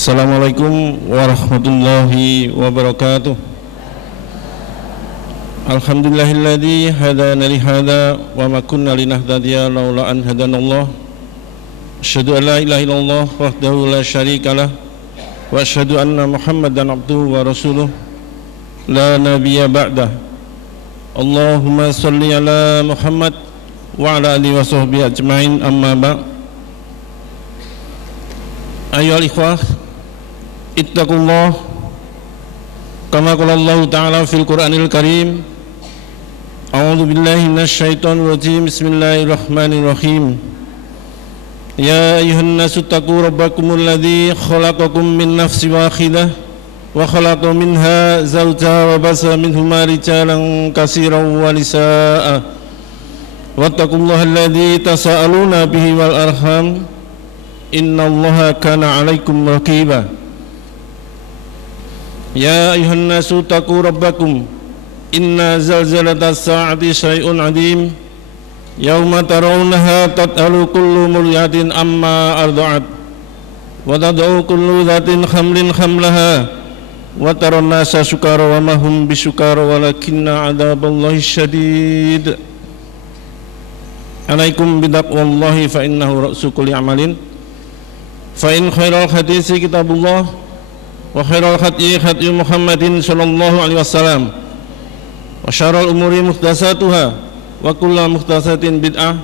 Assalamualaikum warahmatullahi wabarakatuh. Alhamdulillahilladzi hadana li hadza wa ma kunna linahtadiya laula an hadanallah. Asyhadu an la ilaha illallah wahdahu la syarikalah wa asyhadu anna Muhammadan abduhu wa rasuluh la nabiyya ba'dah. Allahumma shalli ala Muhammad wa ala alihi wa sahbihi ajmain, amma ba'. Ayyuhal ikhwah, ittaqullah kama qala Allah Ta'ala fil Qur'anil Karim. A'udzu billahi minasyaitonir rajim. Bismillahirrahmanirrahim. Ya ayyuhan nasu taqu rabbakumul ladzi khalaqakum min nafsin wahidah wa khalaqa minha zawjaha wa basa minhuma rijalan katsiran wa nisaa'a wattaqullaha alladzi tasaaluna bihi wal arham innallaha kana 'alaikum raqiba. Ya ayuhan nasu taqu rabbakum inna zalzalatas sa'ati syai'un 'adzim yauma tarawunaha tad'alu kullu murdi'atin amma arda'at wa tad'u kullu dhatin hamlin hamlaha wa taran nasa sukara wa ma hum bisukara walakinna 'adzaballahi syadid. Alaikum bitaqwallahi fa innahu ra'su kulli amalin. Fa in khairal hadisi kitabullah wa khairal hadyi hadyu Muhammadin sallallahu alaihi wasallam wa syarrul umuri muhdatsatuha wa kullu muhdatsatin bid'ah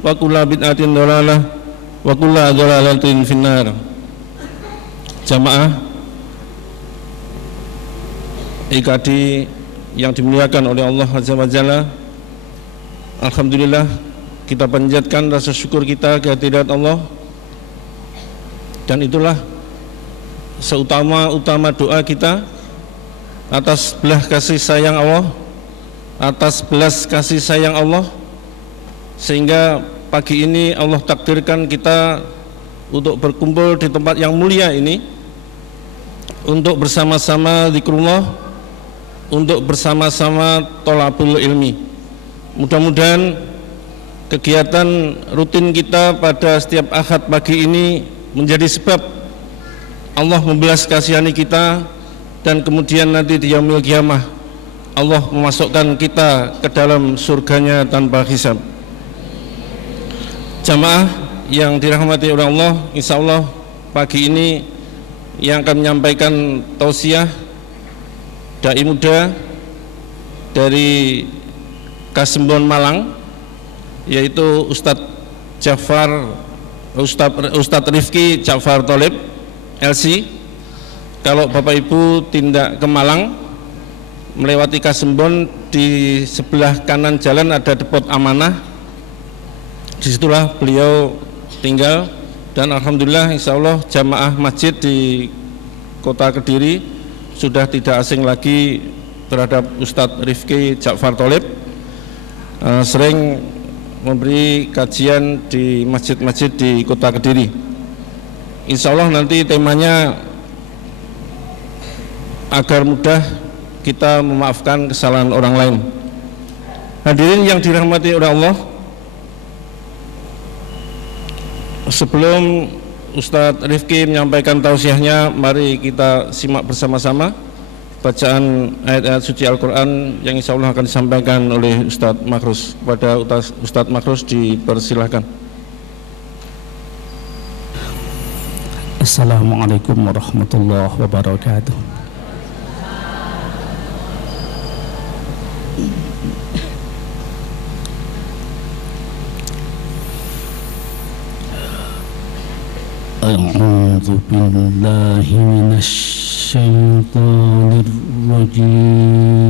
wa kullu bid'atin dhalalah wa kullu dhalalatin finnar. Jamaah IKD yang dimuliakan oleh Allah Azza wa Jalla, alhamdulillah kita panjatkan rasa syukur kita kehadirat Allah, dan itulah seutama-utama doa kita atas belas kasih sayang Allah, atas belas kasih sayang Allah, sehingga pagi ini Allah takdirkan kita untuk berkumpul di tempat yang mulia ini untuk bersama-sama zikrullah, untuk bersama-sama thalabul ilmi. Mudah-mudahan kegiatan rutin kita pada setiap Ahad pagi ini menjadi sebab Allah membelas kasihani kita, dan kemudian nanti di yaumil qiyamah Allah memasukkan kita ke dalam surganya tanpa hisab. Jamaah yang dirahmati oleh Allah, insya Allah pagi ini yang akan menyampaikan tausiah dai muda dari Kasembon Malang, yaitu Ustadz Rifki Ja'far Tholib LC. Kalau Bapak Ibu tindak ke Malang melewati Kasembon, di sebelah kanan jalan ada depot amanah, disitulah beliau tinggal. Dan alhamdulillah insya Allah jamaah masjid di kota Kediri sudah tidak asing lagi terhadap Ustadz Rifki Ja'far Tholib. Sering memberi kajian di masjid-masjid di kota Kediri. Insya Allah nanti temanya agar mudah kita memaafkan kesalahan orang lain. Hadirin yang dirahmati oleh Allah, sebelum Ustadz Rifki menyampaikan tausiahnya, mari kita simak bersama-sama bacaan ayat-ayat suci Al-Quran yang insya Allah akan disampaikan oleh Ustadz Makrus. Kepada Ustadz Makrus dipersilahkan. Assalamualaikum warahmatullahi wabarakatuh. A'udzu billahi minasy syaithanir rajim.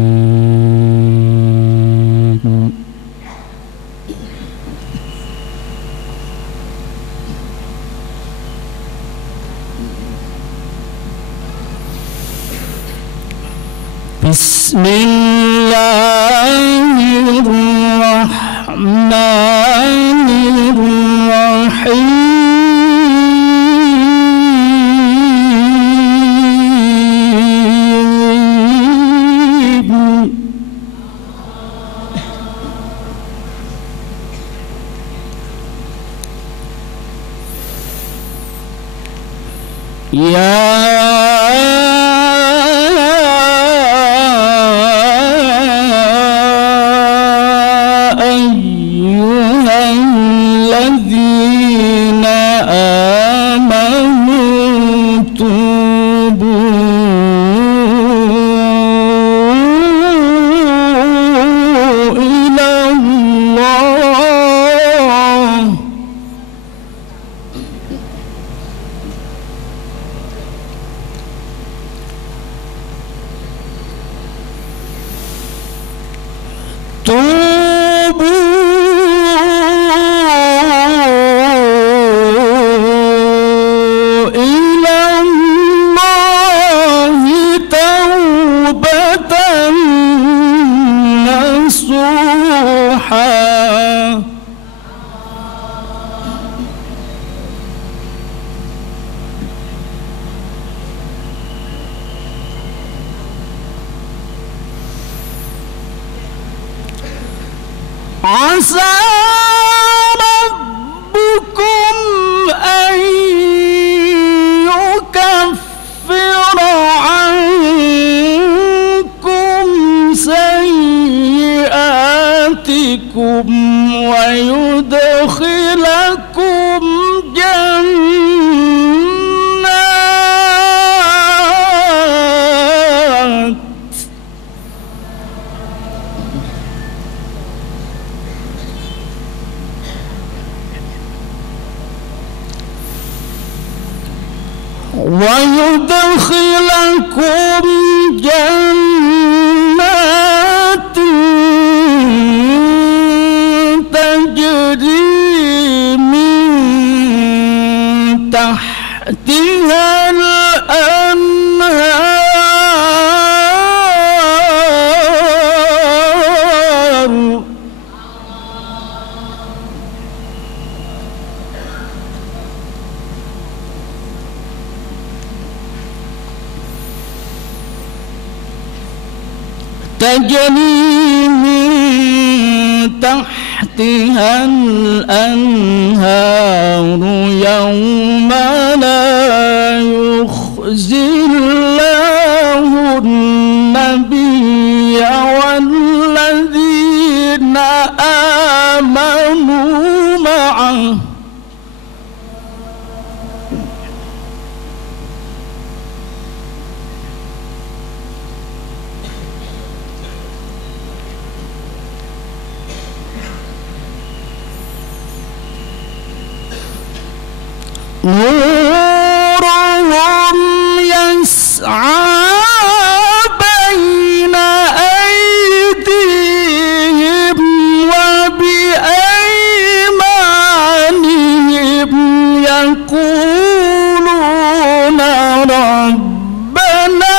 Bismillahirrahmanirrahim. عسى ربكم أن يكفر عنكم سيئاتكم ويدخلكم جنات تجري من تحتها الأنهار تجري من تحتها الأنهار يوم لا يخزي الله النبي والذين آمنوا معه نورهم يسعى بين أيديهم وبأيمانهم يقولون ربنا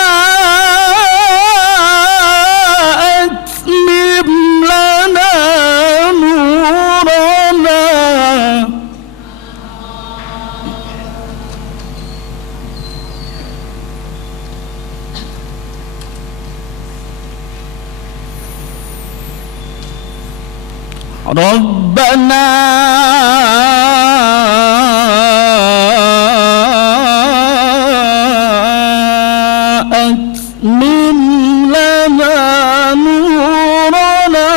أتمم لنا نورنا ربنا أتمم لنا نورنا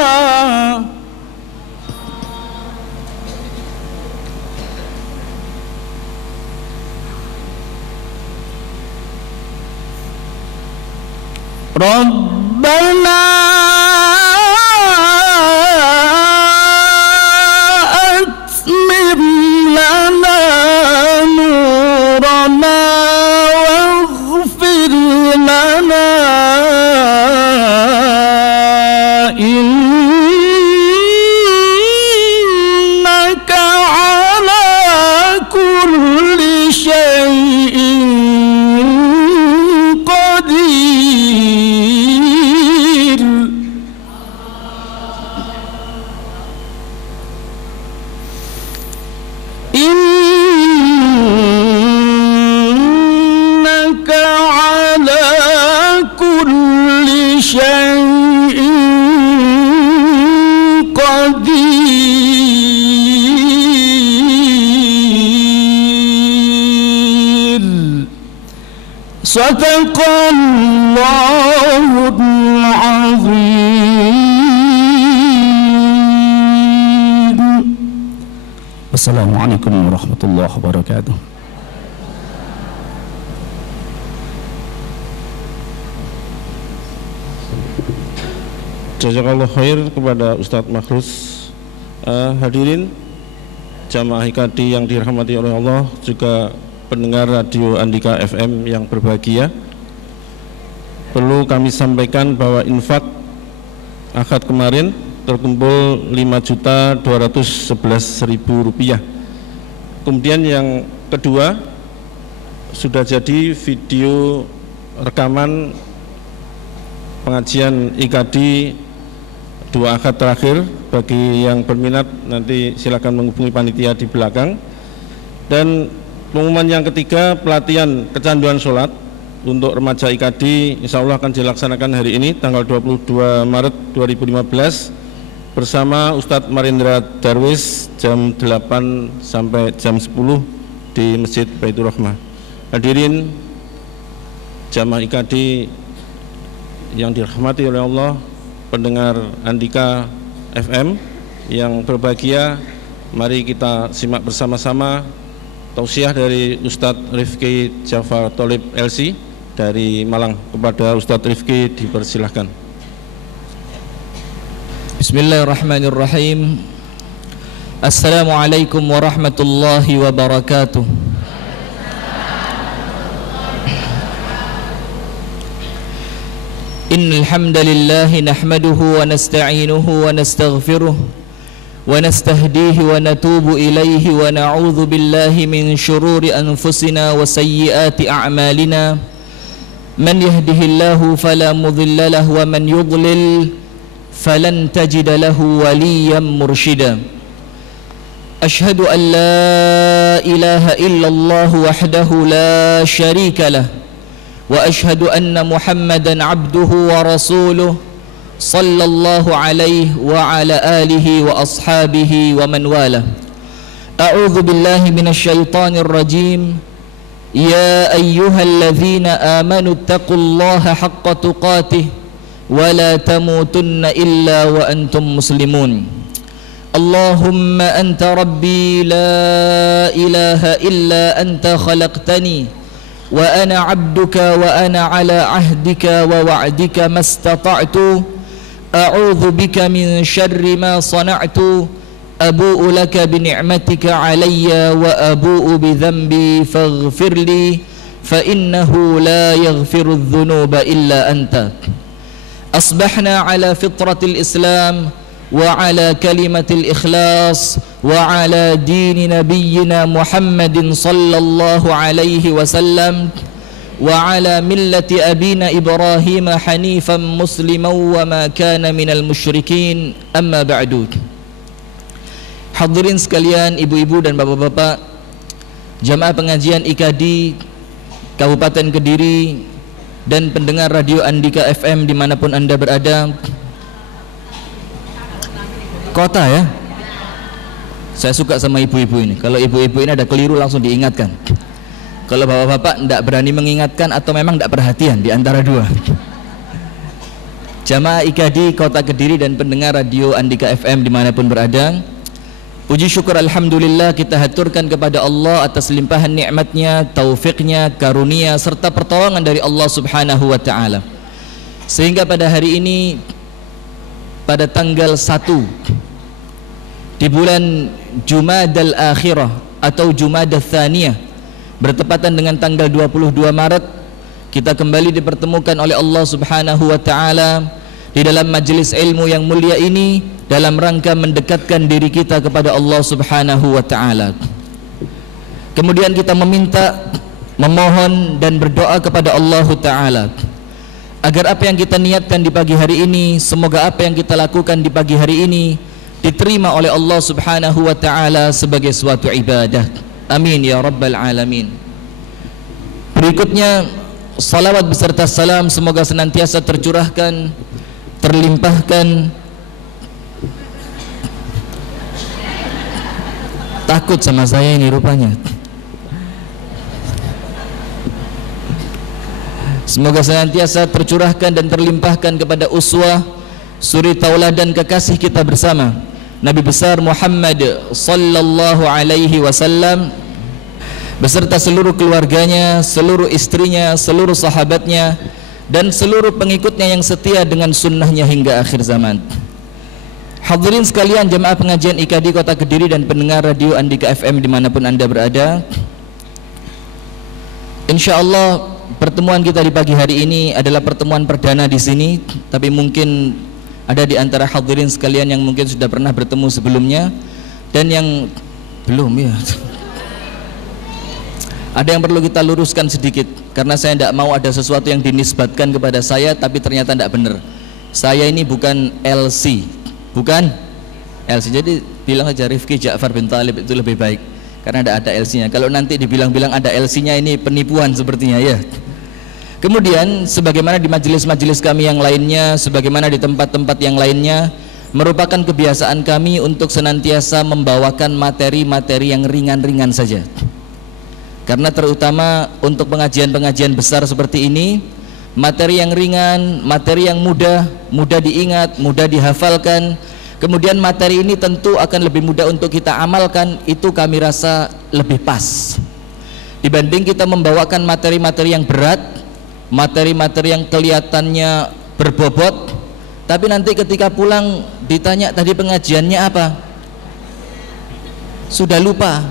ربنا قدير Sadaqallahul azim. Wassalamualaikum warahmatullahi wabarakatuh. Jazakallah khair kepada Ustadz Makhrus. Hadirin jamaah IKADI yang dirahmati oleh Allah, juga pendengar Radio Andika FM yang berbahagia. Perlu kami sampaikan bahwa infak akad kemarin terkumpul Rp5.211.000. Kemudian yang kedua, sudah jadi video rekaman pengajian IKADI 2 akad terakhir. Bagi yang berminat nanti silakan menghubungi panitia di belakang. Dan pengumuman yang ketiga, pelatihan kecanduan sholat untuk remaja IKADI insya Allah akan dilaksanakan hari ini tanggal 22 Maret 2015 bersama Ustadz Marindra Darwis jam 8 sampai jam 10 di Masjid Baitur Rahmah. Hadirin jamaah IKADI yang dirahmati oleh Allah, pendengar Andika FM yang berbahagia, mari kita simak bersama-sama tausiah dari Ustadz Rifki Jafar Tholib LC dari Malang. Kepada Ustadz Rifki dipersilahkan. Bismillahirrahmanirrahim. Assalamualaikum warahmatullahi wabarakatuh. Innal hamdalillah nahmaduhu wa nasta'inuhu wa nastaghfiruh wa nastahdihi wa natubu ilaihi wa na'udzu billahi min shururi anfusina wa sayyiati a'malina. Man yahdihillahu fala mudilla lahu wa man yudlil falan tajida lahu waliyan mursyida. Ashhadu an la ilaha illallah wahdahu la syarika lah wa ashhadu anna Muhammadan abduhu wa rasuluh sallallahu alaihi wa ala alihi wa ashabihi wa man wala. A'udzu billahi minasy syaithanir rajim. Ya ayyuhalladzina amanu taqullaha haqqa tuqatih wa la tamutunna illa wa antum muslimun. Allahumma anta rabbi la ilaha illa anta khalaqtani wa ana abduka wa ana ala ahdika wa wa'dika mastata'tu a'udzu bika min syarri ma sana'tu abu'u laka bi ni'matika alayya wa abu'u bi dhanbi faghfir li fa innahu la yaghfiru adh-dhunuba illa anta. Asbahna ala fitratil Islam wa ala kalimatil ikhlas wa ala dini nabiyyina Muhammadin sallallahu alaihi wasallam wa ala millati abina Ibrahim hanifan musliman wa ma kana minal musyrikin. Amma ba'du. Hadirin sekalian, ibu-ibu dan bapak-bapak, jamaah pengajian IKADI Kabupaten Kediri dan pendengar Radio Andika FM dimanapun anda berada. Kota ya, saya suka sama ibu-ibu ini. Kalau ibu-ibu ini ada keliru langsung diingatkan. Kalau bapak-bapak tidak berani mengingatkan atau memang tidak perhatian, di antara dua. Jamaah IKADI Kota Kediri dan pendengar Radio Andika FM dimanapun berada, puji syukur alhamdulillah kita haturkan kepada Allah atas limpahan nikmatnya, taufiknya, karunia serta pertolongan dari Allah subhanahu wa ta'ala, sehingga pada hari ini pada tanggal 1 di bulan Jumadal Akhirah atau Jumadal Thaniyah bertepatan dengan tanggal 22 Maret kita kembali dipertemukan oleh Allah subhanahu wa ta'ala di dalam majelis ilmu yang mulia ini dalam rangka mendekatkan diri kita kepada Allah subhanahu wa ta'ala. Kemudian kita meminta, memohon dan berdoa kepada Allah ta'ala agar apa yang kita niatkan di pagi hari ini, semoga apa yang kita lakukan di pagi hari ini diterima oleh Allah subhanahu wa ta'ala sebagai suatu ibadah. Amin ya rabbal alamin. Berikutnya salawat beserta salam semoga senantiasa tercurahkan, terlimpahkan. Takut sama saya ini rupanya. Semoga senantiasa tercurahkan dan terlimpahkan kepada uswah, suri tauladan kekasih kita bersama, Nabi besar Muhammad sallallahu alaihi wasallam, beserta seluruh keluarganya, seluruh istrinya, seluruh sahabatnya, dan seluruh pengikutnya yang setia dengan sunnahnya hingga akhir zaman. Hadirin sekalian, jemaah pengajian IKADI Kota Kediri dan pendengar radio Andika FM dimanapun Anda berada, insyaallah pertemuan kita di pagi hari ini adalah pertemuan perdana di sini, tapi mungkin ada di antara hadirin sekalian yang mungkin sudah pernah bertemu sebelumnya dan yang belum, ya. Ada yang perlu kita luruskan sedikit, karena saya tidak mau ada sesuatu yang dinisbatkan kepada saya tapi ternyata tidak benar. Saya ini bukan LC, bukan LC, jadi bilang aja Rifki Ja'far bin Talib, itu lebih baik karena tidak ada LC-nya. Kalau nanti dibilang-bilang ada LC-nya, ini penipuan sepertinya, ya. Kemudian sebagaimana di majelis-majelis kami yang lainnya, sebagaimana di tempat-tempat yang lainnya, merupakan kebiasaan kami untuk senantiasa membawakan materi-materi yang ringan-ringan saja. Karena terutama untuk pengajian-pengajian besar seperti ini, materi yang ringan, materi yang mudah diingat, mudah dihafalkan, kemudian materi ini tentu akan lebih mudah untuk kita amalkan, itu kami rasa lebih pas dibanding kita membawakan materi-materi yang berat, materi-materi yang kelihatannya berbobot, tapi nanti ketika pulang ditanya tadi pengajiannya apa, sudah lupa.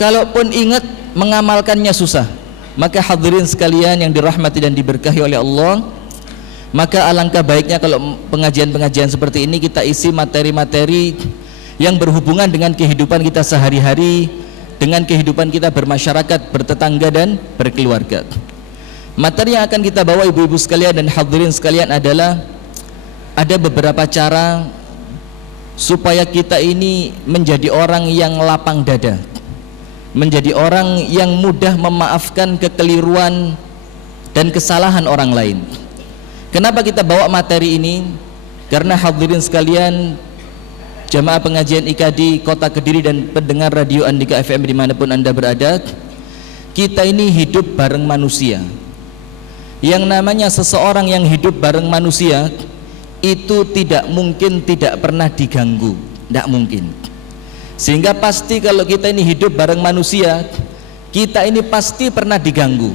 Kalaupun ingat, mengamalkannya susah. Maka hadirin sekalian yang dirahmati dan diberkahi oleh Allah, maka alangkah baiknya kalau pengajian-pengajian seperti ini kita isi materi-materi yang berhubungan dengan kehidupan kita sehari-hari, dengan kehidupan kita bermasyarakat, bertetangga dan berkeluarga. Materi yang akan kita bawa ibu-ibu sekalian dan hadirin sekalian adalah ada beberapa cara supaya kita ini menjadi orang yang lapang dada, menjadi orang yang mudah memaafkan kekeliruan dan kesalahan orang lain. Kenapa kita bawa materi ini? Karena hadirin sekalian, jamaah pengajian IKADI Kota Kediri dan pendengar radio Andika FM dimanapun Anda berada, kita ini hidup bareng manusia. Yang namanya seseorang yang hidup bareng manusia itu tidak mungkin tidak pernah diganggu, tidak mungkin. Sehingga pasti kalau kita ini hidup bareng manusia, kita ini pasti pernah diganggu,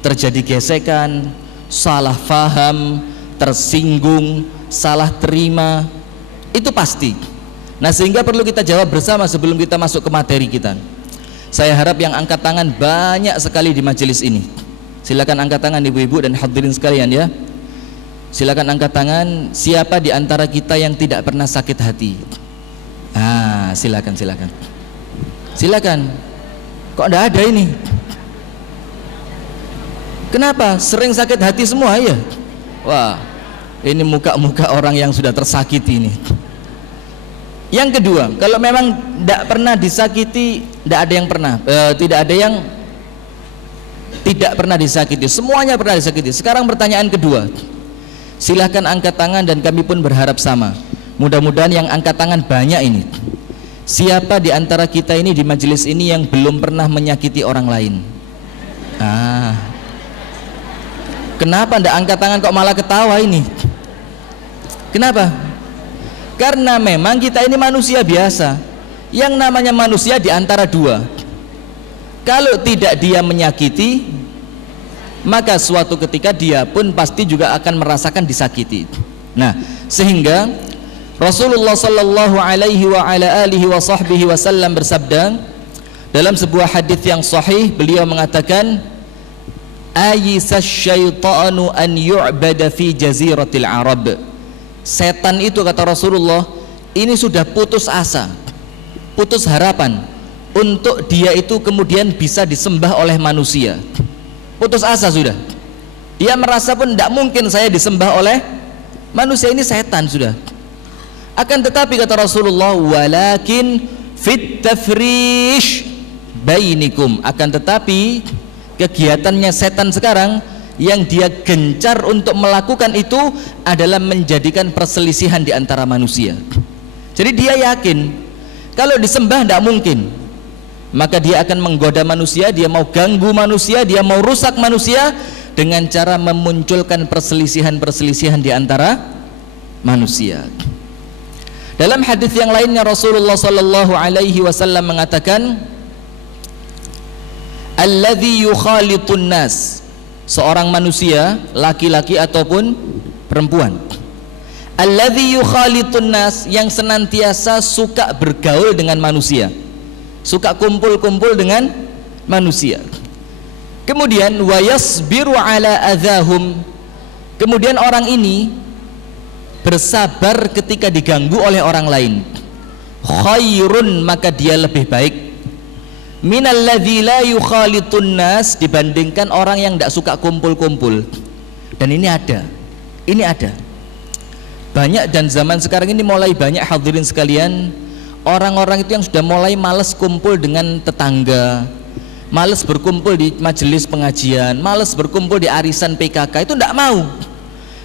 terjadi gesekan, salah faham, tersinggung, salah terima, itu pasti. Nah, sehingga perlu kita jawab bersama sebelum kita masuk ke materi kita. Saya harap yang angkat tangan banyak sekali di majelis ini. Silakan angkat tangan ibu-ibu dan hadirin sekalian, ya. Silakan angkat tangan siapa di antara kita yang tidak pernah sakit hati. Silakan. Kok enggak ada ini? Kenapa? Sering sakit hati semua, ya? Wah, ini muka-muka orang yang sudah tersakiti ini. Yang kedua, kalau memang tidak pernah disakiti, tidak ada yang pernah, tidak ada yang tidak pernah disakiti, semuanya pernah disakiti. Sekarang pertanyaan kedua, silahkan angkat tangan dan kami pun berharap sama. Mudah-mudahan yang angkat tangan banyak ini. Siapa di antara kita ini di majelis ini yang belum pernah menyakiti orang lain? Kenapa ndak angkat tangan kok malah ketawa ini? Kenapa? Karena memang kita ini manusia biasa. Yang namanya manusia di antara dua. Kalau tidak dia menyakiti, maka suatu ketika dia pun pasti juga akan merasakan disakiti. Nah, sehingga Rasulullah sallallahu alaihi wa ala alihi wa sahbihi wasallam bersabda dalam sebuah hadis yang sahih, beliau mengatakan, "Ayisas syaitanu an yu'bada fi jaziratil Arab." Setan itu, kata Rasulullah, ini sudah putus asa, putus harapan untuk dia itu kemudian bisa disembah oleh manusia. Putus asa sudah. Dia merasa pun tidak mungkin saya disembah oleh manusia, ini setan sudah. Akan tetapi kata Rasulullah, walakin fit tafrish bainikum, akan tetapi kegiatannya setan sekarang yang dia gencar untuk melakukan itu adalah menjadikan perselisihan di antara manusia. Jadi dia yakin kalau disembah tidak mungkin, maka dia akan menggoda manusia, dia mau ganggu manusia, dia mau rusak manusia, dengan cara memunculkan perselisihan-perselisihan di antara manusia. Dalam hadis yang lainnya Rasulullah sallallahu alaihi wasallam mengatakan, alladzi yukhalitun nas, seorang manusia laki-laki ataupun perempuan, alladzi yukhalitun nas, yang senantiasa suka bergaul dengan manusia, suka kumpul-kumpul dengan manusia. Kemudian wa yasbiru ala adzahum, kemudian orang ini bersabar ketika diganggu oleh orang lain. Khairun, maka dia lebih baik, minalladzi la yukhalitun nas, dibandingkan orang yang tidak suka kumpul-kumpul. Dan ini ada banyak, dan zaman sekarang ini mulai banyak, hadirin sekalian, orang-orang itu yang sudah mulai malas kumpul dengan tetangga, malas berkumpul di majelis pengajian, malas berkumpul di arisan PKK, itu tidak mau.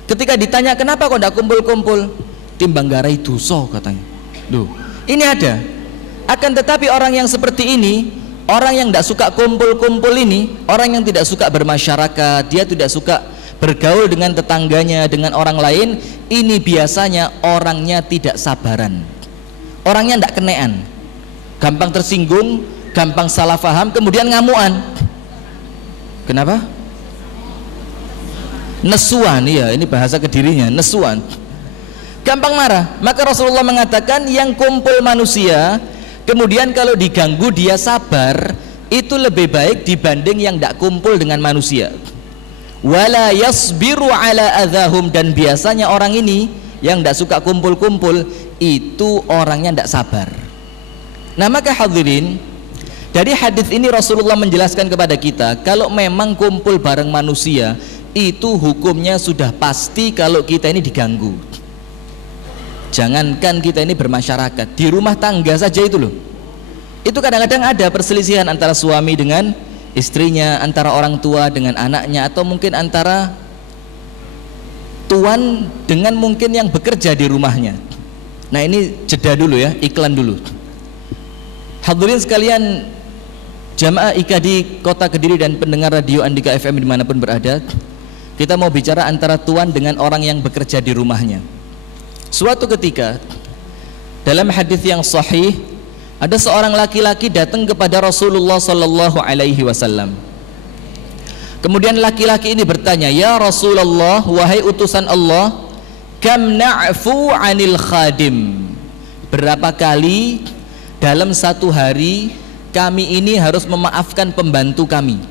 Ketika ditanya kenapa kok tidak kumpul-kumpul, timbang garai dosa katanya. Duh, ini ada. Akan tetapi orang yang seperti ini, orang yang tidak suka kumpul-kumpul ini, orang yang tidak suka bermasyarakat, dia tidak suka bergaul dengan tetangganya, dengan orang lain, ini biasanya orangnya tidak sabaran, orangnya tidak kenean, gampang tersinggung, gampang salah faham, kemudian ngamuan. Kenapa? Nesuan, iya, ini bahasa Kedirinya, nesuan, gampang marah. Maka Rasulullah mengatakan yang kumpul manusia, kemudian kalau diganggu dia sabar, itu lebih baik dibanding yang tidak kumpul dengan manusia. Wala yasbiru ala adzahum, dan biasanya orang ini yang tidak suka kumpul-kumpul itu orangnya tidak sabar. Nah, maka hadirin, dari hadis ini Rasulullah menjelaskan kepada kita, kalau memang kumpul bareng manusia itu hukumnya sudah pasti kalau kita ini diganggu. Jangankan kita ini bermasyarakat, di rumah tangga saja itu loh, itu kadang-kadang ada perselisihan antara suami dengan istrinya, antara orang tua dengan anaknya, atau mungkin antara tuan dengan mungkin yang bekerja di rumahnya. Nah, ini jeda dulu ya, iklan dulu. Hadirin sekalian, jamaah IKADI Kota Kediri dan pendengar radio Andika FM dimanapun berada, kita mau bicara antara tuan dengan orang yang bekerja di rumahnya. Suatu ketika dalam hadis yang sahih, ada seorang laki-laki datang kepada Rasulullah sallallahu alaihi wasallam. Kemudian laki-laki ini bertanya, "Ya Rasulullah, wahai utusan Allah, kam na'fu 'anil khadim?" Berapa kali dalam satu hari kami ini harus memaafkan pembantu kami?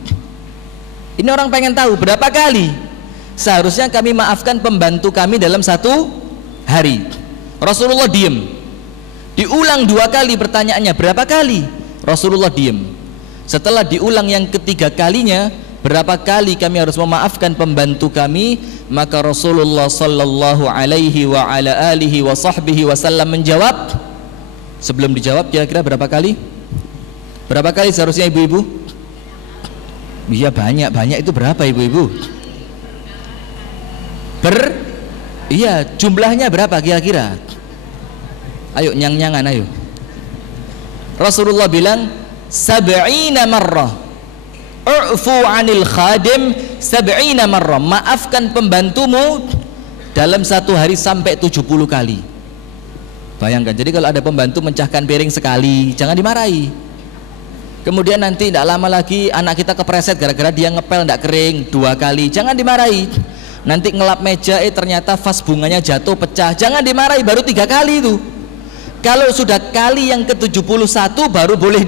Ini orang pengen tahu berapa kali seharusnya kami maafkan pembantu kami dalam satu hari. Rasulullah diem. Diulang 2 kali pertanyaannya, berapa kali? Rasulullah diem. Setelah diulang yang ketiga kalinya, berapa kali kami harus memaafkan pembantu kami, maka Rasulullah sallallahu alaihi wa ala alihi wa sahbihi wasallam menjawab. Sebelum dijawab, kira-kira berapa kali? Berapa kali seharusnya ibu-ibu? Iya, banyak itu berapa ibu-ibu? Iya, jumlahnya berapa kira-kira? Ayo nyang-nyangan, ayo. Rasulullah bilang 70 marrah. U'fu 'anil khadim 70 marrah. Maafkan pembantumu dalam satu hari sampai 70 kali. Bayangkan, jadi kalau ada pembantu mencahkan piring sekali, jangan dimarahi. Kemudian nanti tidak lama lagi anak kita kepreset gara-gara dia ngepel tidak kering 2 kali, jangan dimarahi. Nanti ngelap meja, ternyata vas bunganya jatuh pecah, jangan dimarahi, baru 3 kali itu. Kalau sudah kali yang ke-71 baru boleh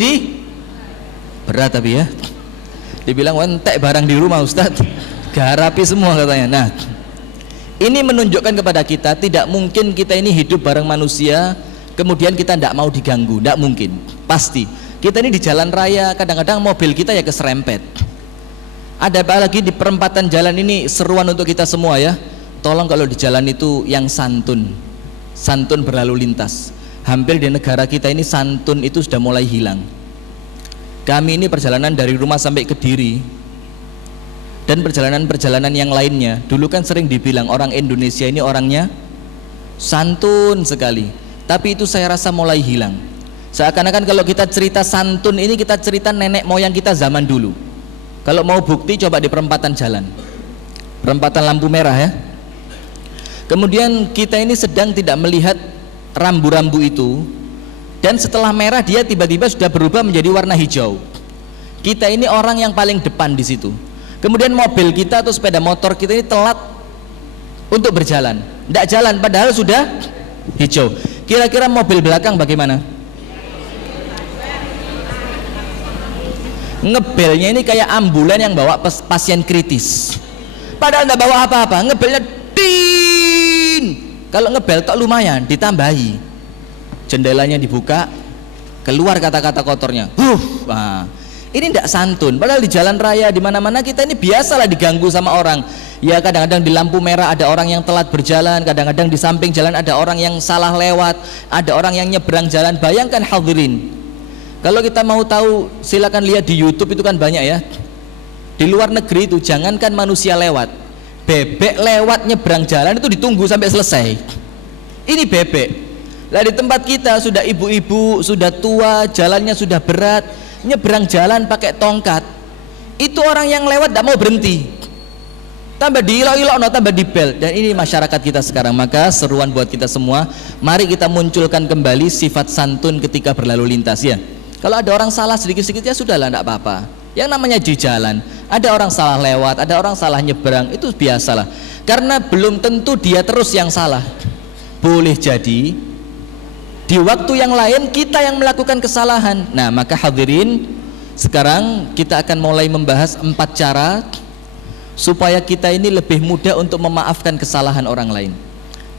berat tapi ya. Dibilang entek barang di rumah Ustadz, garapi semua katanya. Nah, ini menunjukkan kepada kita tidak mungkin kita ini hidup bareng manusia kemudian kita tidak mau diganggu, tidak mungkin. Pasti kita ini di jalan raya kadang-kadang mobil kita ya keserempet. Ada apa lagi di perempatan jalan ini, seruan untuk kita semua ya, tolong kalau di jalan itu yang santun berlalu lintas. Hampir di negara kita ini santun itu sudah mulai hilang. Kami ini perjalanan dari rumah sampai Kediri dan perjalanan-perjalanan yang lainnya, dulu kan sering dibilang orang Indonesia ini orangnya santun sekali, tapi itu saya rasa mulai hilang. Seakan-akan kalau kita cerita santun ini kita cerita nenek moyang kita zaman dulu. Kalau mau bukti coba di perempatan jalan. perempatan lampu merah ya. Kemudian kita ini sedang tidak melihat rambu-rambu itu, dan setelah merah dia tiba-tiba sudah berubah menjadi warna hijau. Kita ini orang yang paling depan di situ. Kemudian mobil kita atau sepeda motor kita ini telat untuk berjalan, tidak jalan padahal sudah hijau. Kira-kira mobil belakang bagaimana? Ngebelnya ini kayak ambulan yang bawa pasien kritis, padahal tidak bawa apa-apa. Ngebelnya tin. Kalau ngebel tok lumayan, ditambahi jendelanya dibuka, keluar kata-kata kotornya. Nah, ini tidak santun. Padahal di jalan raya di mana-mana kita ini biasalah diganggu sama orang. Ya kadang-kadang di lampu merah ada orang yang telat berjalan, kadang-kadang di samping jalan ada orang yang salah lewat, ada orang yang nyebrang jalan. Bayangkan hadirin, kalau kita mau tahu silakan lihat di YouTube, itu kan banyak ya. Di luar negeri itu jangankan manusia lewat, bebek lewat nyebrang jalan itu ditunggu sampai selesai. Ini bebek. Lah di tempat kita sudah ibu-ibu, sudah tua, jalannya sudah berat, nyebrang jalan pakai tongkat. Itu orang yang lewat tidak mau berhenti. Tambah diilok-ilok, tambah dibel. Dan ini masyarakat kita sekarang. Maka seruan buat kita semua, mari kita munculkan kembali sifat santun ketika berlalu lintas ya. Kalau ada orang salah sedikit-sedikit ya sudahlah, tidak apa-apa. Yang namanya di jalan, ada orang salah lewat, ada orang salah nyebrang, itu biasalah. Karena belum tentu dia terus yang salah. Boleh jadi di waktu yang lain kita yang melakukan kesalahan. Nah, maka hadirin, sekarang kita akan mulai membahas 4 cara supaya kita ini lebih mudah untuk memaafkan kesalahan orang lain.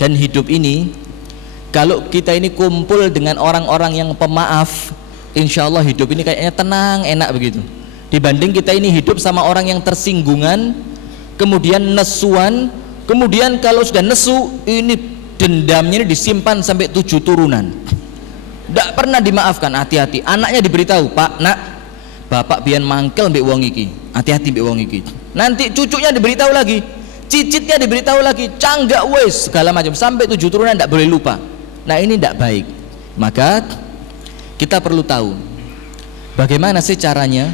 Dan hidup ini, kalau kita ini kumpul dengan orang-orang yang pemaaf, insya Allah hidup ini kayaknya tenang, enak begitu. Dibanding kita ini hidup sama orang yang tersinggungan, kemudian nesuan, kemudian kalau sudah nesu, ini dendamnya ini disimpan sampai 7 turunan. Tidak pernah dimaafkan. Hati-hati. Anaknya diberitahu, Pak, Nak, bapak biyen mangkel mbek wong iki. Hati-hati mbek wong iki. Nanti cucunya diberitahu lagi, cicitnya diberitahu lagi, canggak wes segala macam sampai 7 turunan, tidak boleh lupa. Nah ini tidak baik. Maka kita perlu tahu bagaimana sih caranya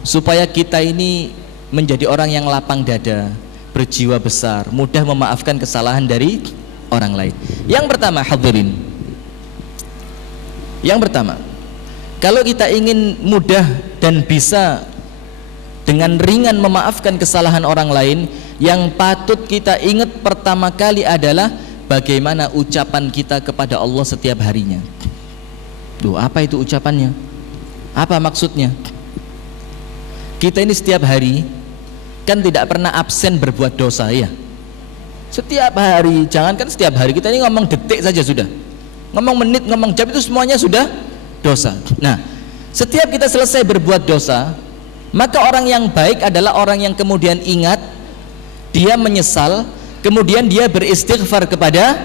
supaya kita ini menjadi orang yang lapang dada, berjiwa besar, mudah memaafkan kesalahan dari orang lain. Yang pertama hadirin, yang pertama, kalau kita ingin mudah dan bisa dengan ringan memaafkan kesalahan orang lain, yang patut kita ingat pertama kali adalah bagaimana ucapan kita kepada Allah setiap harinya. Duh, apa itu ucapannya? Apa maksudnya? Kita ini setiap hari kan tidak pernah absen berbuat dosa ya. Setiap hari, jangankan setiap hari, kita ini ngomong detik saja sudah, ngomong menit, ngomong jam, itu semuanya sudah dosa. Nah, setiap kita selesai berbuat dosa, maka orang yang baik adalah orang yang kemudian ingat, dia menyesal, kemudian dia beristighfar kepada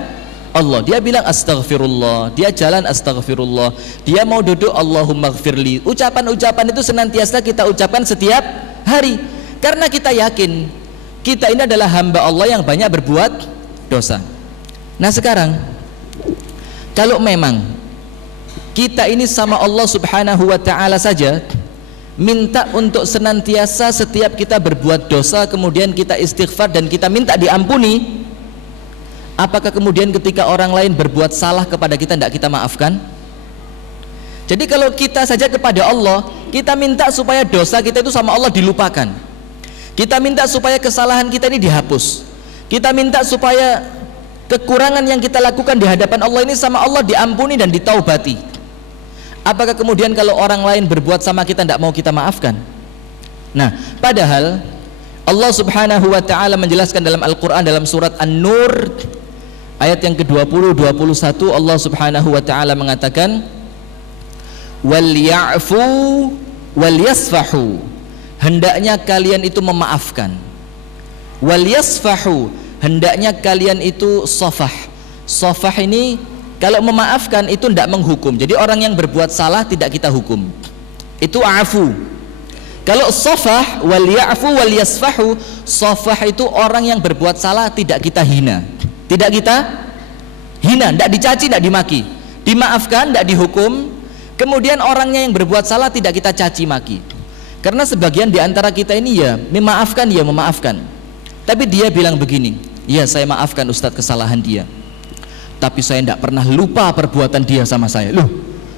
Allah. Dia bilang astaghfirullah, dia jalan astaghfirullah, dia mau duduk Allahumma gfirli. Ucapan-ucapan itu senantiasa kita ucapkan setiap hari, karena kita yakin kita ini adalah hamba Allah yang banyak berbuat dosa. Nah sekarang, kalau memang kita ini sama Allah subhanahu wa ta'ala saja minta untuk senantiasa setiap kita berbuat dosa, kemudian kita istighfar dan kita minta diampuni, apakah kemudian ketika orang lain berbuat salah kepada kita tidak kita maafkan? Jadi kalau kita saja kepada Allah, kita minta supaya dosa kita itu sama Allah dilupakan, kita minta supaya kesalahan kita ini dihapus, kita minta supaya kekurangan yang kita lakukan di hadapan Allah ini sama Allah diampuni dan ditaubati. Apakah kemudian kalau orang lain berbuat sama kita tidak mau kita maafkan? Nah, padahal Allah subhanahu wa ta'ala menjelaskan dalam Al-Quran, dalam surat An-Nur ayat yang ke-20, 21, Allah subhanahu wa ta'ala mengatakan wal ya'fu wal yasfahu, hendaknya kalian itu memaafkan. Wal yasfahu, hendaknya kalian itu safah. Safah ini kalau memaafkan itu tidak menghukum. Jadi orang yang berbuat salah tidak kita hukum, itu afu. Kalau safah, wal ya'fu wal yasfahu, safah itu orang yang berbuat salah tidak kita hina, tidak kita hina, tidak dicaci, tidak dimaki, dimaafkan, tidak dihukum. Kemudian orangnya yang berbuat salah tidak kita caci maki. Karena sebagian di antara kita ini ya memaafkan, ya memaafkan, Tapi dia bilang begini, ya saya maafkan Ustadz kesalahan dia, tapi saya tidak pernah lupa perbuatan dia sama saya. Loh,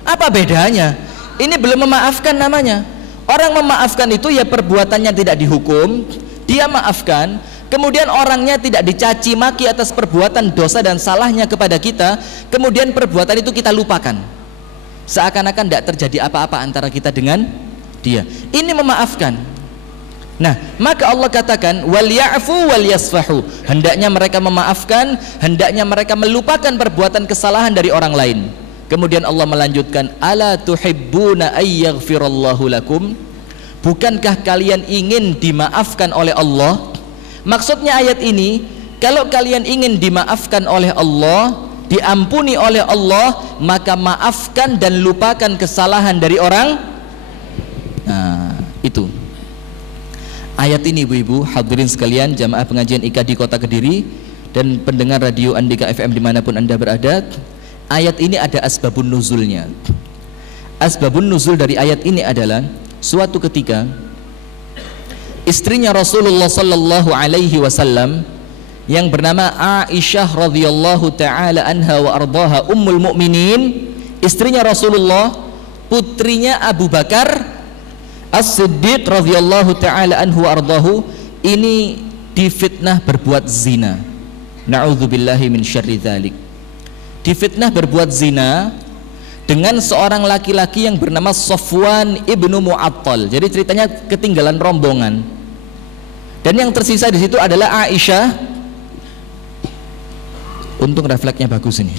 apa bedanya? Ini belum memaafkan namanya. Orang memaafkan itu ya perbuatannya tidak dihukum, dia maafkan, kemudian orangnya tidak dicaci maki atas perbuatan dosa dan salahnya kepada kita, kemudian perbuatan itu kita lupakan, seakan-akan tidak terjadi apa-apa antara kita dengan dia. Ini memaafkan. Nah, maka Allah katakan wal ya'fu wal yasfahu, hendaknya mereka memaafkan, hendaknya mereka melupakan perbuatan kesalahan dari orang lain. Kemudian Allah melanjutkan, ala tuhibbuna ayyaghfirallahu lakum, bukankah kalian ingin dimaafkan oleh Allah? Maksudnya ayat ini, kalau kalian ingin dimaafkan oleh Allah, diampuni oleh Allah, maka maafkan dan lupakan kesalahan dari orang. Nah, itu ayat ini ibu-ibu hadirin sekalian, jamaah pengajian IKA di Kota Kediri dan pendengar radio Andika FM dimanapun anda berada, ayat ini ada asbabun nuzulnya. Asbabun nuzul dari ayat ini adalah suatu ketika istrinya Rasulullah sallallahu alaihi wasallam yang bernama Aisyah radhiyallahu taala anha wa ardaha ummul mukminin, istrinya Rasulullah, putrinya Abu Bakar As-Siddiq radhiyallahu taala anhu wa ardahu, ini difitnah berbuat zina. Na'udzubillahi min syarri dzalik. Difitnah berbuat zina dengan seorang laki-laki yang bernama Safwan ibnu Mu'attal. Jadi ceritanya ketinggalan rombongan. Dan yang tersisa di situ adalah Aisyah. Untung refleksnya bagus ini.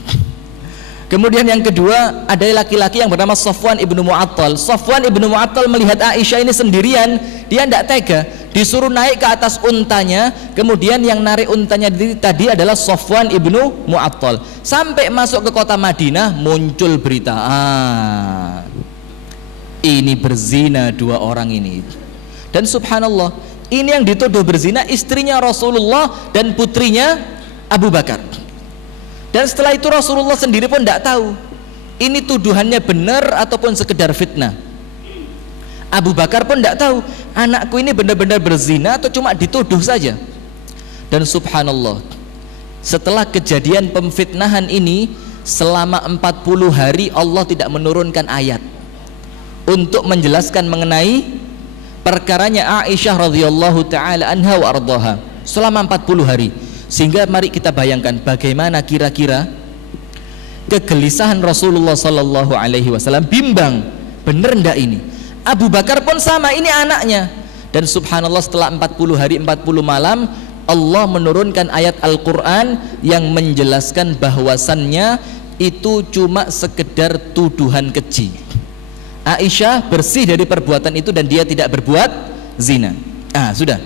Kemudian yang kedua ada laki-laki yang bernama Safwan ibnu Mu'attal. Safwan ibnu Mu'attal melihat Aisyah ini sendirian, dia tidak tega, disuruh naik ke atas untanya. Kemudian yang narik untanya tadi adalah Safwan ibnu Mu'attal. Sampai masuk ke kota Madinah, muncul berita, ini berzina dua orang ini. Dan subhanallah, ini yang dituduh berzina istrinya Rasulullah dan putrinya Abu Bakar. Dan setelah itu Rasulullah sendiri pun tidak tahu ini tuduhannya benar ataupun sekedar fitnah. Abu Bakar pun tidak tahu anakku ini benar-benar berzina atau cuma dituduh saja. Dan subhanallah, setelah kejadian pemfitnahan ini selama 40 hari Allah tidak menurunkan ayat untuk menjelaskan mengenai perkaranya Aisyah radhiyallahu taala anha wa ardaha selama 40 hari. Sehingga mari kita bayangkan bagaimana kira-kira kegelisahan Rasulullah sallallahu alaihi wasallam, bimbang, bener ndak ini? Abu Bakar pun sama, ini anaknya. Dan subhanallah setelah 40 hari 40 malam Allah menurunkan ayat Al-Qur'an yang menjelaskan bahwasannya itu cuma sekedar tuduhan keji. Aisyah bersih dari perbuatan itu dan dia tidak berbuat zina. Sudah.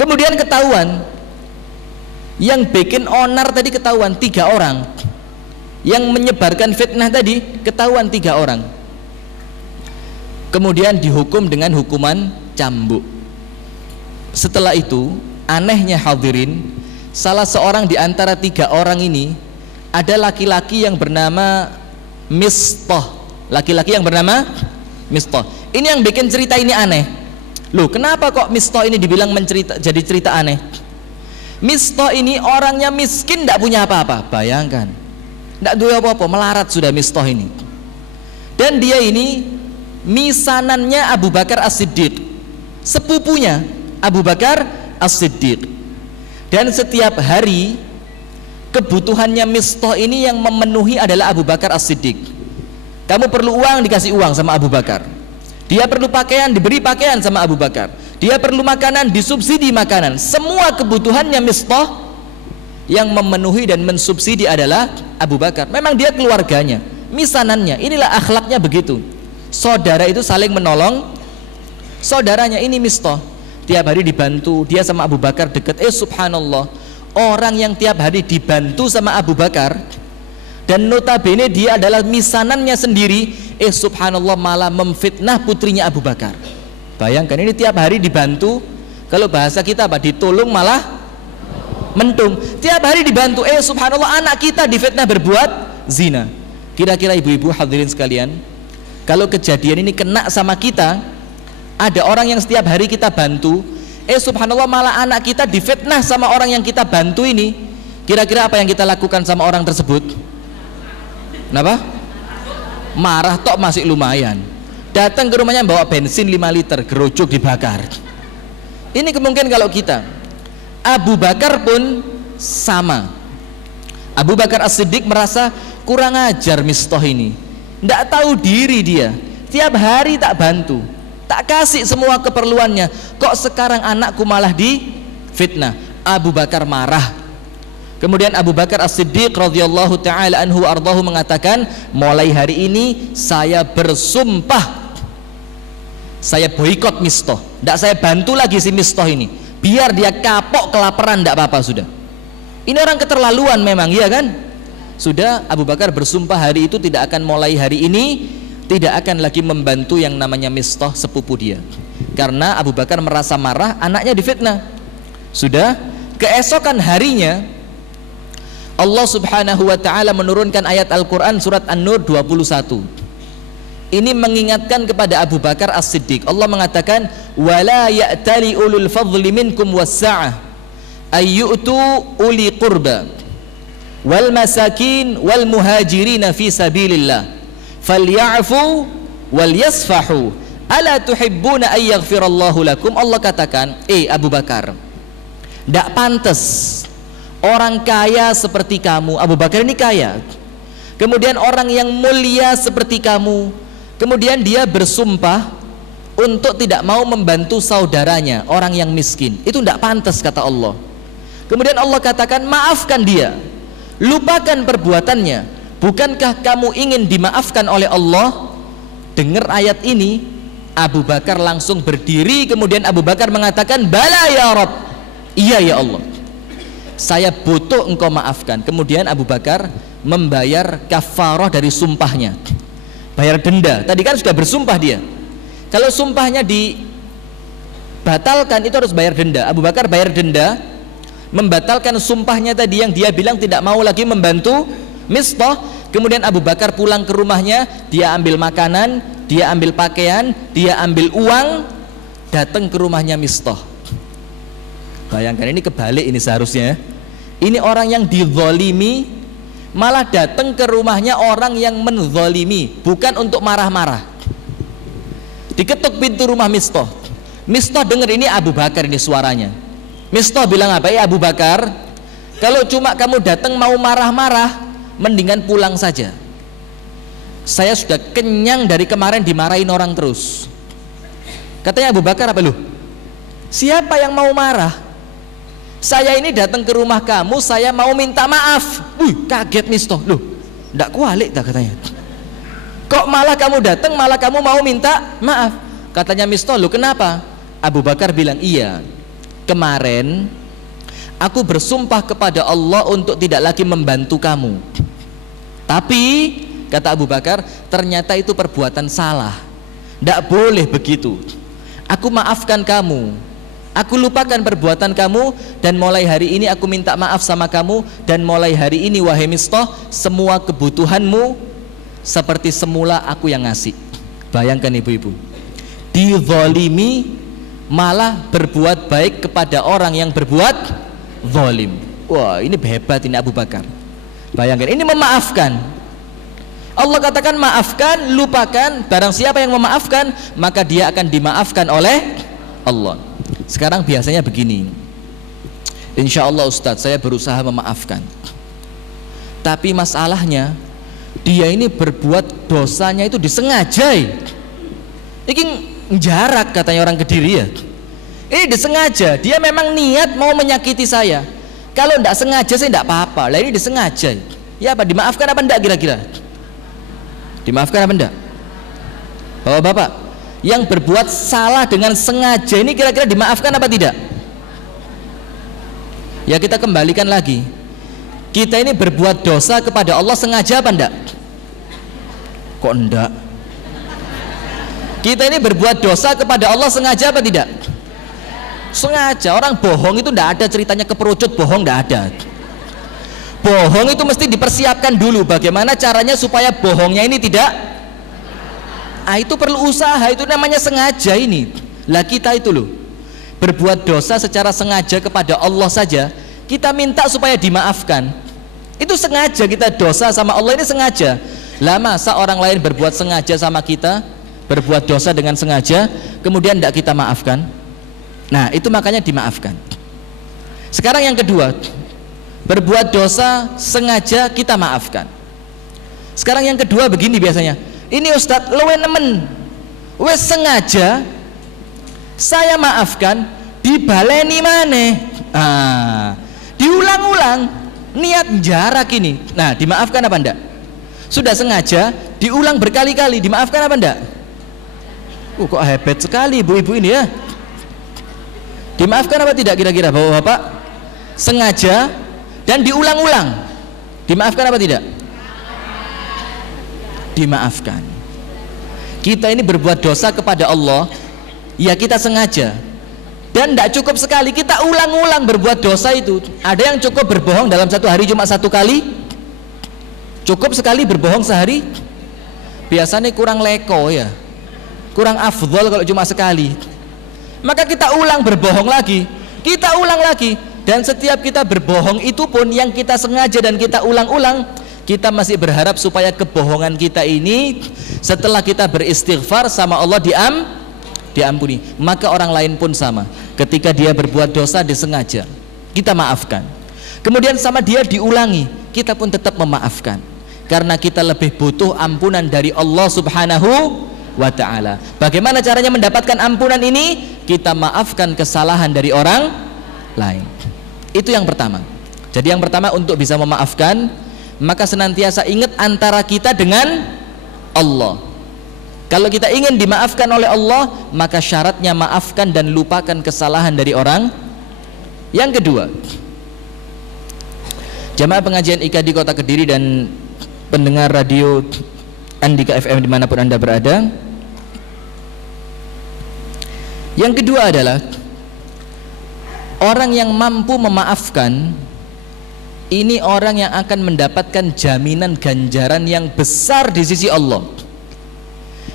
Kemudian ketahuan, yang bikin onar tadi ketahuan 3 orang, yang menyebarkan fitnah tadi ketahuan 3 orang. Kemudian dihukum dengan hukuman cambuk. Setelah itu anehnya hadirin, salah seorang di antara 3 orang ini ada laki-laki yang bernama Mistah. Laki-laki yang bernama Mistah. Ini yang bikin cerita ini aneh. Loh, kenapa kok Mistah ini dibilang jadi cerita aneh? Mistah ini orangnya miskin, tidak punya apa-apa. Bayangkan, tidak punya apa-apa, melarat sudah Mistah ini. Dan dia ini misanannya Abu Bakar As-Siddiq, sepupunya Abu Bakar As-Siddiq. Dan setiap hari kebutuhannya Mistah ini yang memenuhi adalah Abu Bakar As-Siddiq. Kamu perlu uang, dikasih uang sama Abu Bakar. Dia perlu pakaian, diberi pakaian sama Abu Bakar. Dia perlu makanan, disubsidi makanan. Semua kebutuhannya Mistah yang memenuhi dan mensubsidi adalah Abu Bakar. Memang dia keluarganya, misanannya. Inilah akhlaknya begitu. Saudara itu saling menolong saudaranya. Ini Mistah tiap hari dibantu, dia sama Abu Bakar dekat. Subhanallah, orang yang tiap hari dibantu sama Abu Bakar dan notabene dia adalah misanannya sendiri, subhanallah malah memfitnah putrinya Abu Bakar. Bayangkan, ini tiap hari dibantu, kalau bahasa kita apa, ditolong malah mentung. Tiap hari dibantu, subhanallah anak kita difitnah berbuat zina. Kira-kira ibu-ibu hadirin sekalian, kalau kejadian ini kena sama kita, ada orang yang setiap hari kita bantu, Subhanallah, malah anak kita difitnah sama orang yang kita bantu ini. Kira-kira apa yang kita lakukan sama orang tersebut? Kenapa? Marah tok masih lumayan. Datang ke rumahnya bawa bensin 5 liter, gerojok dibakar. Ini kemungkinan kalau kita. Abu Bakar pun sama. Abu Bakar As-Siddiq merasa kurang ajar Mistah ini, tidak tahu diri dia, tiap hari tak bantu, tak kasih semua keperluannya, kok sekarang anakku malah difitnah. Abu Bakar marah. Kemudian Abu Bakar As-Siddiq radhiyallahu taala anhu ardahu mengatakan, mulai hari ini saya bersumpah, saya boikot Mistah, tidak saya bantu lagi si Mistah ini, biar dia kapok kelaparan, tidak apa-apa sudah. Ini orang keterlaluan memang, iya kan? Sudah, Abu Bakar bersumpah hari itu tidak akan, mulai hari ini tidak akan lagi membantu yang namanya Mistah sepupu dia, karena Abu Bakar merasa marah anaknya difitnah. Sudah, keesokan harinya Allah Subhanahu wa taala menurunkan ayat Al-Qur'an surat An-Nur 21. Ini mengingatkan kepada Abu Bakar As-Siddiq. Allah mengatakan, wala ya'tali ulul fadli minkum was-sa'ah ayyutu uli qurba wal masakin wal muhajirina fi sabilillah falyafu wal yasfahu ala tuhibbuna ay yaghfirallahu lakum. Allah katakan, Abu Bakar, tidak pantas orang kaya seperti kamu. Abu Bakar ini kaya, kemudian orang yang mulia seperti kamu, kemudian dia bersumpah untuk tidak mau membantu saudaranya orang yang miskin. Itu tidak pantas kata Allah. Kemudian Allah katakan, maafkan dia, lupakan perbuatannya. Bukankah kamu ingin dimaafkan oleh Allah? Dengar ayat ini, Abu Bakar langsung berdiri. Kemudian Abu Bakar mengatakan, bala ya Rabb, iya ya Allah, saya butuh engkau maafkan. Kemudian Abu Bakar membayar kafarah dari sumpahnya, bayar denda. Tadi kan sudah bersumpah dia, kalau sumpahnya dibatalkan itu harus bayar denda. Abu Bakar bayar denda, membatalkan sumpahnya tadi yang dia bilang tidak mau lagi membantu Mistah. Kemudian Abu Bakar pulang ke rumahnya, dia ambil makanan, dia ambil pakaian, dia ambil uang, datang ke rumahnya Mistah. Bayangkan, ini kebalik ini seharusnya. Ini orang yang dizalimi malah datang ke rumahnya orang yang menzalimi, bukan untuk marah-marah. Diketuk pintu rumah Mistah. Mistah dengar ini Abu Bakar ini suaranya. Mistah bilang apa? Abu Bakar, kalau cuma kamu datang mau marah-marah, mendingan pulang saja. Saya sudah kenyang dari kemarin dimarahin orang terus. Katanya Abu Bakar, apa lu? Siapa yang mau marah? Saya ini datang ke rumah kamu, saya mau minta maaf. Kaget Mistah. Loh, ndak kualik tak katanya. Kok malah kamu datang, malah kamu mau minta maaf? Katanya Mistah, lu kenapa? Abu Bakar bilang, iya, kemarin aku bersumpah kepada Allah untuk tidak lagi membantu kamu. Tapi kata Abu Bakar, ternyata itu perbuatan salah, tidak boleh begitu. Aku maafkan kamu, aku lupakan perbuatan kamu, dan mulai hari ini aku minta maaf sama kamu. Dan mulai hari ini wahai Mistah, semua kebutuhanmu seperti semula aku yang ngasih. Bayangkan ibu-ibu, dizalimi malah berbuat baik kepada orang yang berbuat zalim. Wah, ini hebat ini Abu Bakar. Bayangkan, ini memaafkan. Allah katakan maafkan, lupakan. Barang siapa yang memaafkan, maka dia akan dimaafkan oleh Allah. Sekarang biasanya begini, insya Allah Ustadz, saya berusaha memaafkan, tapi masalahnya dia ini berbuat dosanya itu disengaja. Ini jarak katanya orang Kediri ya. Ini disengaja, dia memang niat mau menyakiti saya. Kalau tidak sengaja saya tidak apa-apa. Lah ini disengaja. Ya apa, dimaafkan apa enggak kira-kira? Dimaafkan apa enggak? Bapak-bapak, yang berbuat salah dengan sengaja ini kira-kira dimaafkan apa tidak? Ya kita kembalikan lagi. Kita ini berbuat dosa kepada Allah sengaja apa enggak? Kok enggak? Kita ini berbuat dosa kepada Allah sengaja apa tidak? Sengaja. Orang bohong itu tidak ada ceritanya keperucut bohong, tidak ada. Bohong itu mesti dipersiapkan dulu bagaimana caranya supaya bohongnya ini tidak. Itu perlu usaha, itu namanya sengaja ini. Lah kita itu loh, berbuat dosa secara sengaja kepada Allah saja, kita minta supaya dimaafkan. Itu sengaja, kita dosa sama Allah ini sengaja. Lah masa orang lain berbuat sengaja sama kita, berbuat dosa dengan sengaja, kemudian tidak kita maafkan? Nah, itu makanya dimaafkan. Sekarang yang kedua, berbuat dosa sengaja kita maafkan. Sekarang yang kedua begini biasanya, ini Ustadz luwe nemen, wes sengaja saya maafkan, dibaleni maneh. Diulang-ulang, niat jarak ini. Nah, dimaafkan apa enggak? Sudah sengaja diulang berkali-kali, dimaafkan apa enggak? Kok hebat sekali ibu-ibu ini ya. Dimaafkan apa tidak kira-kira Bapak-bapak? Sengaja dan diulang-ulang, dimaafkan apa tidak? Dimaafkan. Kita ini berbuat dosa kepada Allah, ya kita sengaja, dan tidak cukup sekali, kita ulang-ulang berbuat dosa itu. Ada yang cukup berbohong dalam satu hari cuma satu kali, cukup sekali berbohong sehari. Biasanya kurang leko ya, kurang afdol kalau cuma sekali. Maka kita ulang berbohong lagi, kita ulang lagi, dan setiap kita berbohong itu pun yang kita sengaja dan kita ulang-ulang, kita masih berharap supaya kebohongan kita ini setelah kita beristighfar sama Allah diampuni. Maka orang lain pun sama, ketika dia berbuat dosa disengaja, kita maafkan. Kemudian sama dia diulangi, kita pun tetap memaafkan, karena kita lebih butuh ampunan dari Allah Subhanahu wa ta'ala. Bagaimana caranya mendapatkan ampunan ini? Kita maafkan kesalahan dari orang lain. Itu yang pertama. Jadi yang pertama, untuk bisa memaafkan, maka senantiasa ingat antara kita dengan Allah. Kalau kita ingin dimaafkan oleh Allah, maka syaratnya maafkan dan lupakan kesalahan dari orang. Yang kedua, jamaah pengajian IKA di Kota Kediri dan pendengar radio Andika FM dimanapun Anda berada, yang kedua adalah orang yang mampu memaafkan, ini orang yang akan mendapatkan jaminan ganjaran yang besar di sisi Allah.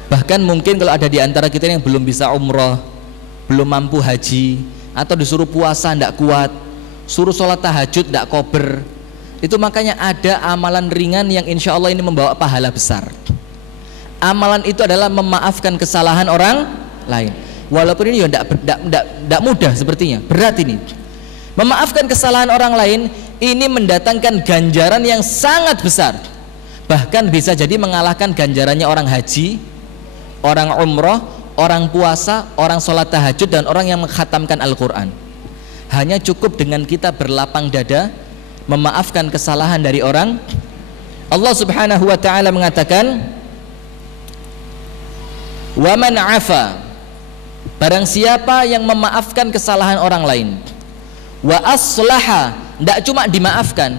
Bahkan mungkin kalau ada di antara kita yang belum bisa umrah, belum mampu haji, atau disuruh puasa tidak kuat, suruh sholat tahajud tidak kober, itu makanya ada amalan ringan yang insya Allah ini membawa pahala besar. Amalan itu adalah memaafkan kesalahan orang lain. Walaupun ini ya tidak mudah sepertinya, berat ini. Memaafkan kesalahan orang lain ini mendatangkan ganjaran yang sangat besar. Bahkan bisa jadi mengalahkan ganjarannya orang haji, orang umroh, orang puasa, orang sholat tahajud, dan orang yang mengkhatamkan Al-Quran. Hanya cukup dengan kita berlapang dada memaafkan kesalahan dari orang. Allah Subhanahu wa ta'ala mengatakan, wa man afa, barang siapa yang memaafkan kesalahan orang lain, wa aslaha, tidak cuma dimaafkan,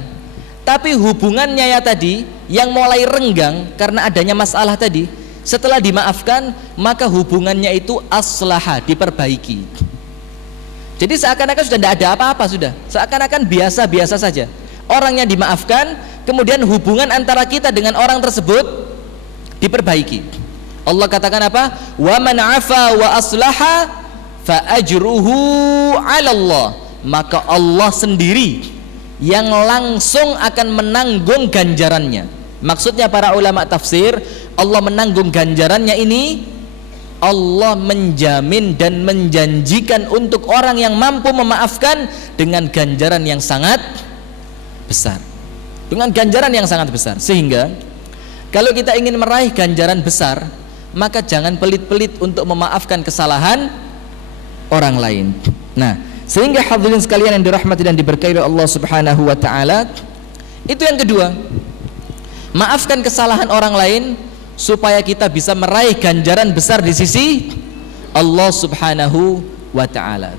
tapi hubungannya ya tadi yang mulai renggang karena adanya masalah tadi, setelah dimaafkan maka hubungannya itu aslaha, diperbaiki. Jadi seakan-akan sudah tidak ada apa-apa, sudah seakan-akan biasa-biasa saja. Orangnya dimaafkan, kemudian hubungan antara kita dengan orang tersebut diperbaiki. Allah katakan apa? Wa man afa wa aslaha fa ajruhu 'ala Allah. Maka Allah sendiri yang langsung akan menanggung ganjarannya. Maksudnya para ulama tafsir, Allah menanggung ganjarannya ini, Allah menjamin dan menjanjikan untuk orang yang mampu memaafkan dengan ganjaran yang sangat besar. Dengan ganjaran yang sangat besar. Sehingga kalau kita ingin meraih ganjaran besar, maka jangan pelit-pelit untuk memaafkan kesalahan orang lain. Nah, sehingga hadirin sekalian yang dirahmati dan diberkahi oleh Allah Subhanahu wa ta'ala, itu yang kedua, maafkan kesalahan orang lain supaya kita bisa meraih ganjaran besar di sisi Allah Subhanahu wa ta'ala.